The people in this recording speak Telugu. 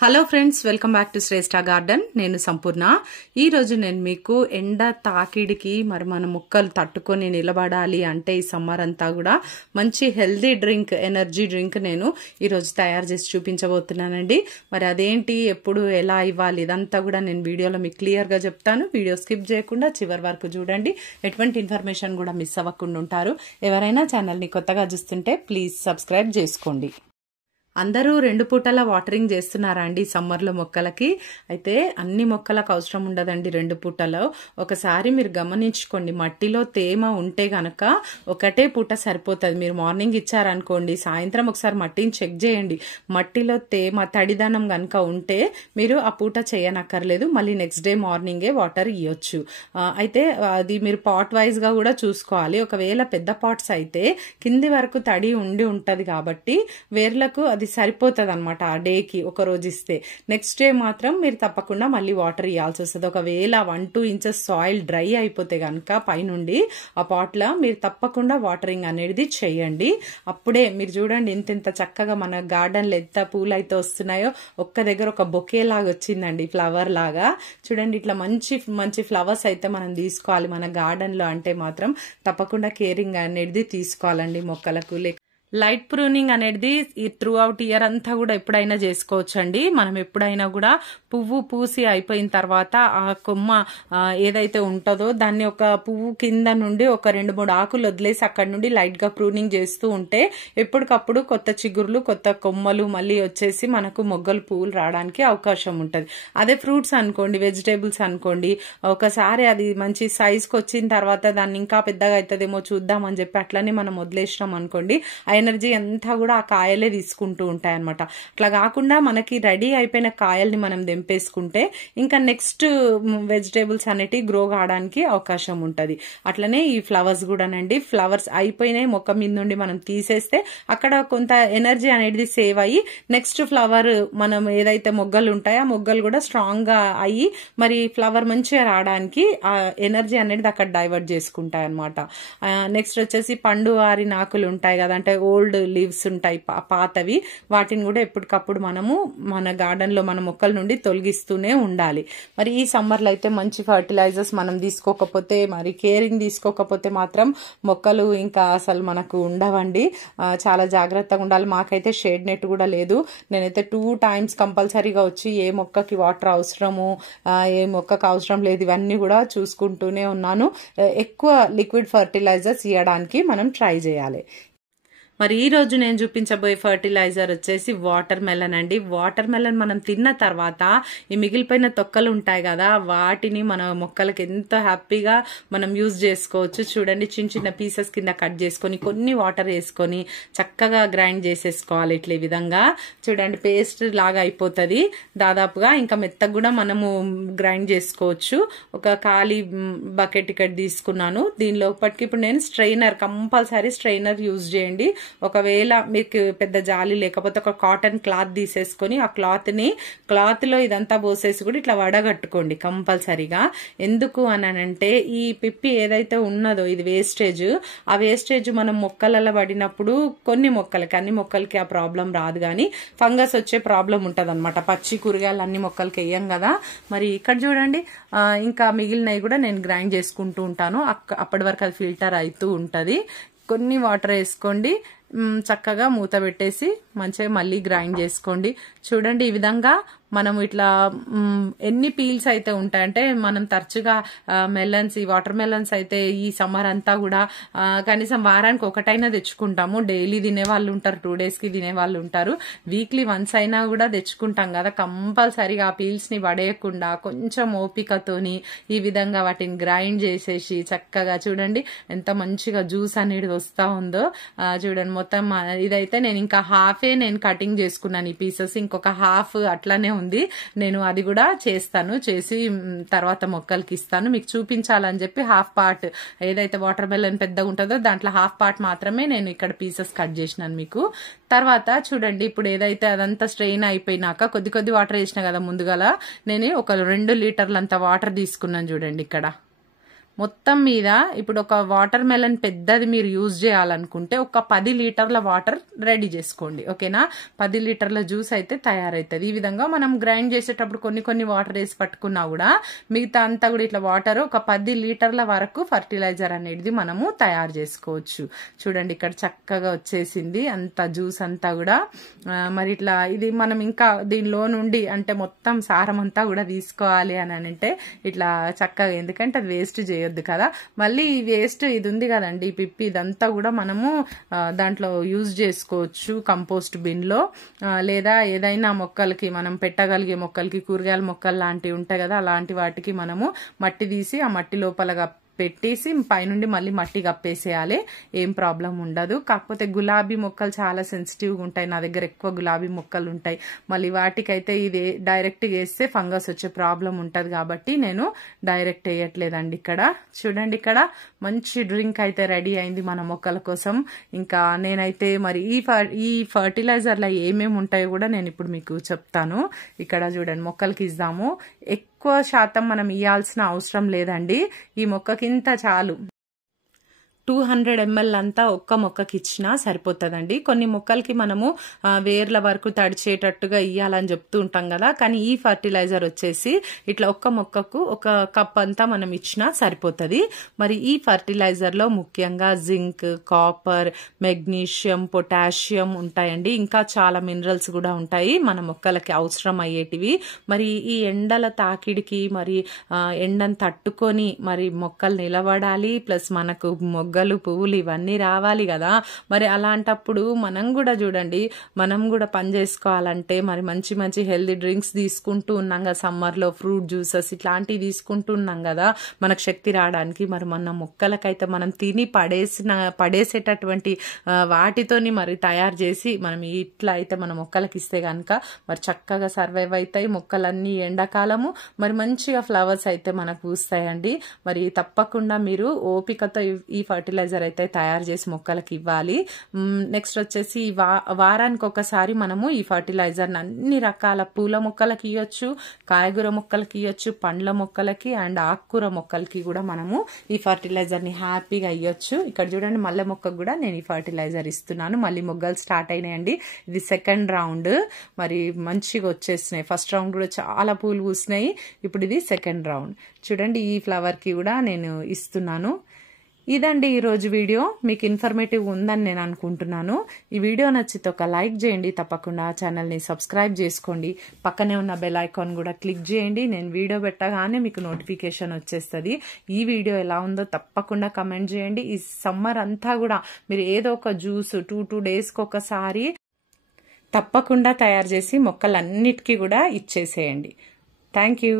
Hello friends, welcome back to Shreshta Garden. నేను సంపూర్ణ. ఈ రోజు నేను మీకు ఎండ తాకిడికి మన మొక్కలు తట్టుకొని నిలబడాలి అంటే ఈ సమ్మర్ అంతా కూడా మంచి హెల్దీ డ్రింక్, ఎనర్జీ డ్రింక్ నేను ఈరోజు తయారు చేసి చూపించబోతున్నానండి. మరి అదేంటి, ఎప్పుడు ఎలా ఇవ్వాలి, ఇదంతా కూడా నేను వీడియోలో మీకు క్లియర్గా చెప్తాను. వీడియో స్కిప్ చేయకుండా చివరి వరకు చూడండి. ఎటువంటి ఇన్ఫర్మేషన్ కూడా మిస్ అవ్వకుండా ఉంటారు. ఎవరైనా ఛానల్ని కొత్తగా చూస్తుంటే ప్లీజ్ సబ్స్క్రైబ్ చేసుకోండి. అందరూ 2 పూటల వాటరింగ్ చేస్తున్నారా అండి సమ్మర్లో మొక్కలకి? అయితే అన్ని మొక్కలకు అవసరం ఉండదండి 2 పూటలో. ఒకసారి మీరు గమనించుకోండి, మట్టిలో తేమ ఉంటే గనక ఒకటే పూట సరిపోతుంది. మీరు మార్నింగ్ ఇచ్చారనుకోండి, సాయంత్రం ఒకసారి మట్టిని చెక్ చేయండి. మట్టిలో తేమ, తడిదనం గనక ఉంటే మీరు ఆ పూట చేయనక్కర్లేదు, మళ్ళీ నెక్స్ట్ డే మార్నింగే వాటర్ ఇవ్వచ్చు. అయితే అది మీరు పాట్ వైజ్ గా కూడా చూసుకోవాలి. ఒకవేళ పెద్ద పాట్స్ అయితే కింది వరకు తడి ఉండి ఉంటది కాబట్టి వేర్లకు అది సరిపోతుంది అనమాట. ఆ డేకి ఒక రోజు ఇస్తే నెక్స్ట్ డే మాత్రం మీరు తప్పకుండా మళ్ళీ వాటర్ ఇవ్వాల్సి వస్తుంది. ఒకవేళ 1-2 ఇంచెస్ సాయిల్ డ్రై అయిపోతే గనక పైనుండి ఆ పాట్లో మీరు తప్పకుండా వాటరింగ్ అనేది చేయండి. అప్పుడే మీరు చూడండి ఇంత చక్కగా మన గార్డెన్లో ఎంత పూలు అయితే వస్తున్నాయో. ఒక్క దగ్గర ఒక బొకే లాగా వచ్చిందండి, ఫ్లవర్ లాగా. చూడండి, ఇట్లా మంచి ఫ్లవర్స్ అయితే మనం తీసుకోవాలి మన గార్డెన్లో. అంటే మాత్రం తప్పకుండా కేరింగ్ అనేది తీసుకోవాలండి మొక్కలకు. లైట్ ప్రూనింగ్ అనేది త్రూ అవుట్ ఇయర్ అంతా కూడా ఎప్పుడైనా చేసుకోవచ్చండి. మనం ఎప్పుడైనా కూడా పువ్వు పూసి అయిపోయిన తర్వాత ఆ కొమ్మ ఏదైతే ఉంటుందో దాన్ని ఒక పువ్వు కింద నుండి ఒక 2-3 ఆకులు వదిలేసి అక్కడ నుండి లైట్ గా ప్రూనింగ్ చేస్తూ ఉంటే ఎప్పటికప్పుడు కొత్త చిగుర్లు, కొత్త కొమ్మలు మళ్ళీ వచ్చేసి మనకు మొగ్గలు, పువ్వులు రావడానికి అవకాశం ఉంటుంది. అదే ఫ్రూట్స్ అనుకోండి, వెజిటేబుల్స్ అనుకోండి, ఒకసారి అది మంచి సైజ్కి వచ్చిన తర్వాత దాన్ని ఇంకా పెద్దగా అవుతుందేమో చూద్దామని చెప్పి అట్లనే మనం వదిలేసినాం అనుకోండి, ఎనర్జీ అంతా కూడా ఆ కాయలే తీసుకుంటూ ఉంటాయి అనమాట. అట్లా కాకుండా మనకి రెడీ అయిపోయిన కాయల్ని మనం తెంపేసుకుంటే ఇంకా నెక్స్ట్ వెజిటేబుల్స్ అనేటివి గ్రో కావడానికి అవకాశం ఉంటుంది. అట్లనే ఈ ఫ్లవర్స్ కూడానండి, ఫ్లవర్స్ అయిపోయినాయి మొక్క మీద నుండి మనం తీసేస్తే అక్కడ కొంత ఎనర్జీ అనేది సేవ్ అయ్యి నెక్స్ట్ ఫ్లవర్ మనం ఏదైతే మొగ్గలు ఉంటాయో ఆ మొగ్గలు కూడా స్ట్రాంగ్ గా అయ్యి మరి ఫ్లవర్ మంచిగా రావడానికి ఆ ఎనర్జీ అనేది అక్కడ డైవర్ట్ చేసుకుంటాయి అనమాట. నెక్స్ట్ వచ్చేసి పండు ఆరిన ఆకులు ఉంటాయి కదా, అంటే ఓల్డ్ లీవ్స్ ఉంటాయి పాతవి, వాటిని కూడా ఎప్పటికప్పుడు మనము మన గార్డెన్ లో మన మొక్కల నుండి తొలగిస్తూనే ఉండాలి. మరి ఈ సమ్మర్ లో అయితే మంచి ఫర్టిలైజర్స్ మనం తీసుకోకపోతే, మరి కేరింగ్ తీసుకోకపోతే మాత్రం మొక్కలు ఇంకా అసలు మనకు ఉండవండి. చాలా జాగ్రత్తగా ఉండాలి. మాకైతే షేడ్ నెట్ కూడా లేదు. నేనైతే 2 times కంపల్సరీగా వచ్చి ఏ మొక్కకి వాటర్ అవసరము, ఏ మొక్కకు అవసరం లేదు, ఇవన్నీ కూడా చూసుకుంటూనే ఉన్నాను. ఎక్కువ లిక్విడ్ ఫర్టిలైజర్స్ ఇవ్వడానికి మనం ట్రై చేయాలి. మరి ఈ రోజు నేను చూపించబోయే ఫర్టిలైజర్ వచ్చేసి వాటర్ మెలన్ అండి. వాటర్ మెలన్ మనం తిన్న తర్వాత ఈ మిగిలిపోయిన తొక్కలు ఉంటాయి కదా, వాటిని మన మొక్కలకి ఎంతో హ్యాపీగా మనం యూజ్ చేసుకోవచ్చు. చూడండి, చిన్న పీసెస్ కింద కట్ చేసుకొని కొన్ని వాటర్ వేసుకొని చక్కగా గ్రైండ్ చేసేసుకోవాలి. ఇట్లా ఈ విధంగా చూడండి, పేస్ట్ లాగా అయిపోతుంది దాదాపుగా. ఇంకా మెత్తగా కూడా మనము గ్రైండ్ చేసుకోవచ్చు. ఒక ఖాళీ బకెట్ ఇక్కడ తీసుకున్నాను. దీనిలోపటికి ఇప్పుడు నేను కంపల్సరీ స్ట్రైనర్ యూజ్ చేయండి. ఒకవేళ మీకు పెద్ద జాలి లేకపోతే ఒక కాటన్ క్లాత్ తీసేసుకొని ఆ క్లాత్ లో ఇదంతా పోసేసి కూడా ఇట్లా వడగట్టుకోండి కంపల్సరీగా. ఎందుకు అనంటే ఈ పిప్పి ఏదైతే ఉన్నదో ఇది వేస్టేజ్. ఆ వేస్టేజ్ మనం మొక్కలలో పడినప్పుడు కొన్ని మొక్కలకి, అన్ని మొక్కలకి ఆ ప్రాబ్లం రాదు, కానీ ఫంగస్ వచ్చే ప్రాబ్లం ఉంటది అనమాట. పచ్చి కూరగాయలు అన్ని మొక్కలకి వేయం కదా. మరి ఇక్కడ చూడండి, ఇంకా మిగిలినవి కూడా నేను గ్రైండ్ చేసుకుంటూ ఉంటాను. అప్పటి వరకు అది ఫిల్టర్ అవుతూ ఉంటది. కొన్ని వాటర్ వేసుకోండి, చక్కగా మూత పెట్టేసి మంచిగా మళ్ళీ గ్రైండ్ చేసుకోండి. చూడండి, ఈ విధంగా మనం ఇట్లా ఎన్ని పీల్స్ అయితే ఉంటాయంటే మనం తరచుగా మెలన్స్, ఈ వాటర్ మెలన్స్ అయితే ఈ సమ్మర్ అంతా కూడా కనీసం వారానికి ఒకటైనా తెచ్చుకుంటాము. డైలీ తినే వాళ్ళు ఉంటారు, 2 days కి తినే వాళ్ళు ఉంటారు, వీక్లీ వన్స్ అయినా కూడా తెచ్చుకుంటాం కదా. కంపల్సరీగా ఆ పీల్స్ ని పడేయకుండా కొంచెం ఓపికతోని ఈ విధంగా వాటిని గ్రైండ్ చేసేసి చక్కగా చూడండి ఎంత మంచిగా జ్యూస్ అనేది వస్తా ఉందో. చూడండి, మొత్తం ఇదైతే నేను ఇంకా హాఫే నేను కటింగ్ చేసుకున్నాను ఈ పీసెస్. ఇంకొక హాఫ్ అట్లానే ఉంది. నేను అది కూడా చేసి తర్వాత మొక్కలకి ఇస్తాను. మీకు చూపించాలని చెప్పి హాఫ్ పార్ట్ ఏదైతే వాటర్ మెలన్ పెద్దగా ఉంటుందో దాంట్లో హాఫ్ పార్ట్ మాత్రమే నేను ఇక్కడ పీసెస్ కట్ చేసినాను మీకు. తర్వాత చూడండి, ఇప్పుడు ఏదైతే అదంతా స్ట్రెయిన్ అయిపోయినాక కొద్ది వాటర్ వేసిన కదా ముందుగా, నేను ఒక 2 లీటర్లంత వాటర్ తీసుకున్నాను. చూడండి, ఇక్కడ మొత్తం మీద ఇప్పుడు ఒక వాటర్ మెలన్ పెద్దది మీరు యూజ్ చేయాలనుకుంటే ఒక 10 లీటర్ల వాటర్ రెడీ చేసుకోండి. ఓకేనా, 10 లీటర్ల జ్యూస్ అయితే తయారవుతుంది. ఈ విధంగా మనం గ్రైండ్ చేసేటప్పుడు కొన్ని వాటర్ వేసి పట్టుకున్నా కూడా మిగతా అంతా కూడా ఇట్లా వాటర్ ఒక 10 లీటర్ల వరకు ఫర్టిలైజర్ అనేది మనము తయారు చేసుకోవచ్చు. చూడండి ఇక్కడ చక్కగా వచ్చేసింది అంత జ్యూస్ అంతా కూడా. మరి ఇట్లా ఇది మనం ఇంకా దీనిలో నుండి అంటే మొత్తం సారం అంతా కూడా తీసుకోవాలి అని అంటే ఇట్లా చక్కగా, ఎందుకంటే అది వేస్ట్ చేయొద్దు కదా. మళ్ళీ ఈ వేస్ట్ ఇది ఉంది కదండి, ఈ పిప్పి ఇదంతా కూడా మనము దాంట్లో యూజ్ చేసుకోవచ్చు కంపోస్ట్ బిన్ లో, లేదా ఏదైనా మొక్కలకి మనం పెట్టగలిగే మొక్కలకి, కూరగాయల మొక్కలు లాంటివి ఉంటాయి కదా, అలాంటి వాటికి మనము మట్టి తీసి ఆ మట్టి లోపలగా పెట్టేసి పైనుండి మళ్ళీ మట్టి కప్పేసేయాలి, ఏం ప్రాబ్లం ఉండదు. కాకపోతే గులాబీ మొక్కలు చాలా సెన్సిటివ్గా ఉంటాయి, నా దగ్గర ఎక్కువ గులాబీ మొక్కలు ఉంటాయి. మళ్ళీ వాటికైతే ఇది డైరెక్ట్గా వేస్తే ఫంగస్ వచ్చే ప్రాబ్లం ఉంటుంది కాబట్టి నేను డైరెక్ట్ వేయట్లేదండి. ఇక్కడ చూడండి, ఇక్కడ మంచి డ్రింక్ అయితే రెడీ అయింది మన మొక్కల కోసం. ఇంకా నేనైతే మరి ఈ ఫర్టిలైజర్లో ఏమేమి ఉంటాయో కూడా నేను ఇప్పుడు మీకు చెప్తాను. ఇక్కడ చూడండి, మొక్కలకి ఇద్దాము. ఎక్కువ శాతం మనం ఇవ్వాల్సిన అవసరం లేదండి, ఈ మొక్కకి ఇంత చాలు. 200 ml అంతా ఒక్క మొక్కకి ఇచ్చినా సరిపోతుందండి. కొన్ని మొక్కలకి మనము వేర్ల వరకు తడిచేటట్టుగా ఇయ్యాలని చెప్తూ ఉంటాం కదా, కానీ ఈ ఫర్టిలైజర్ వచ్చేసి ఇట్లా ఒక్క మొక్కకు ఒక కప్ అంతా మనం ఇచ్చినా సరిపోతుంది. మరి ఈ ఫర్టిలైజర్ లో ముఖ్యంగా జింక్, కాపర్, మెగ్నీషియం, పొటాషియం ఉంటాయండి. ఇంకా చాలా మినరల్స్ కూడా ఉంటాయి మన మొక్కలకి అవసరం అయ్యేటివి. మరి ఈ ఎండల తాకిడికి మరి ఎండను తట్టుకొని మరి మొక్కలు నిలబడాలి, ప్లస్ మనకు మొగ్గలు, పువ్వులు ఇవన్నీ రావాలి కదా. మరి అలాంటప్పుడు మనం కూడా చూడండి, మనం కూడా పని చేసుకోవాలంటే మరి మంచి హెల్దీ డ్రింక్స్ తీసుకుంటూ ఉన్నాం కదా, సమ్మర్లో ఫ్రూట్ జ్యూసెస్ ఇట్లాంటివి తీసుకుంటూ ఉన్నాం కదా మనకు శక్తి రావడానికి. మరి మన మొక్కలకైతే మనం తిని పడేసేటటువంటి వాటితోని మరి తయారు చేసి మనం ఇట్లా అయితే మన మొక్కలకి ఇస్తే కనుక మరి చక్కగా సర్వైవ్ అవుతాయి మొక్కలన్నీ ఎండాకాలము. మరి మంచిగా ఫ్లవర్స్ అయితే మనకు పూస్తాయండి. మరి తప్పకుండా మీరు ఓపికతో ఈ ఫర్టిలైజర్ అయితే తయారు చేసి మొక్కలకి ఇవ్వాలి. నెక్స్ట్ వచ్చేసి వారానికి ఒకసారి మనము ఈ ఫర్టిలైజర్ అన్ని రకాల పూల మొక్కలకి ఇవ్వచ్చు, కాయగూర మొక్కలకి ఇవ్వచ్చు, పండ్ల మొక్కలకి అండ్ ఆకుకూర మొక్కలకి కూడా మనము ఈ ఫర్టిలైజర్ ని హ్యాపీగా ఇవ్వచ్చు. ఇక్కడ చూడండి, మల్లె మొక్కకు కూడా నేను ఈ ఫర్టిలైజర్ ఇస్తున్నాను. మళ్ళీ మొగ్గలు స్టార్ట్ అయినాయండి. ఇది సెకండ్ రౌండ్, మరి మంచిగా వచ్చేసినాయి. ఫస్ట్ రౌండ్ కూడా చాలా పూలు పూసినాయి, ఇప్పుడు ఇది సెకండ్ రౌండ్. చూడండి, ఈ ఫ్లవర్ కి కూడా నేను ఇస్తున్నాను. ఇదండి ఈరోజు వీడియో. మీకు ఇన్ఫర్మేటివ్ ఉందని నేను అనుకుంటున్నాను. ఈ వీడియో నచ్చితే ఒక లైక్ చేయండి, తప్పకుండా ఛానల్ని సబ్స్క్రైబ్ చేసుకోండి, పక్కనే ఉన్న బెల్ ఐకాన్ కూడా క్లిక్ చేయండి. నేను వీడియో పెట్టగానే మీకు నోటిఫికేషన్ వచ్చేస్తుంది. ఈ వీడియో ఎలా ఉందో తప్పకుండా కమెంట్ చేయండి. ఈ సమ్మర్ అంతా కూడా మీరు ఏదో ఒక జ్యూస్ 2 డేస్కి ఒకసారి తప్పకుండా తయారు చేసి మొక్కలన్నిటికీ కూడా ఇచ్చేసేయండి. Thank you.